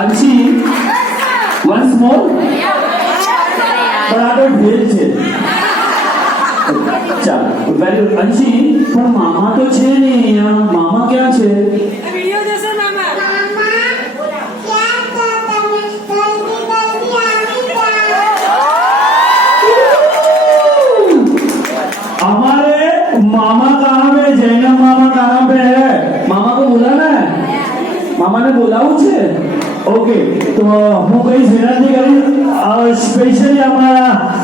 અંશી વન્સ મોર પણ આ તો ઢેર છે ચાલો વેરી ગુડ અંશી પણ મામા તો છે ને અહીંયા મામા ક્યાં છે વિડિયો જોશો મામા हमारे मामा कहाँ पे जैनब मामा कहाँ पे है मामा को बुलाना है मामा ने बुलाવું છે ઓકે તો હું કઈ વિનંતી કરી સ્પેશિયલી અમારા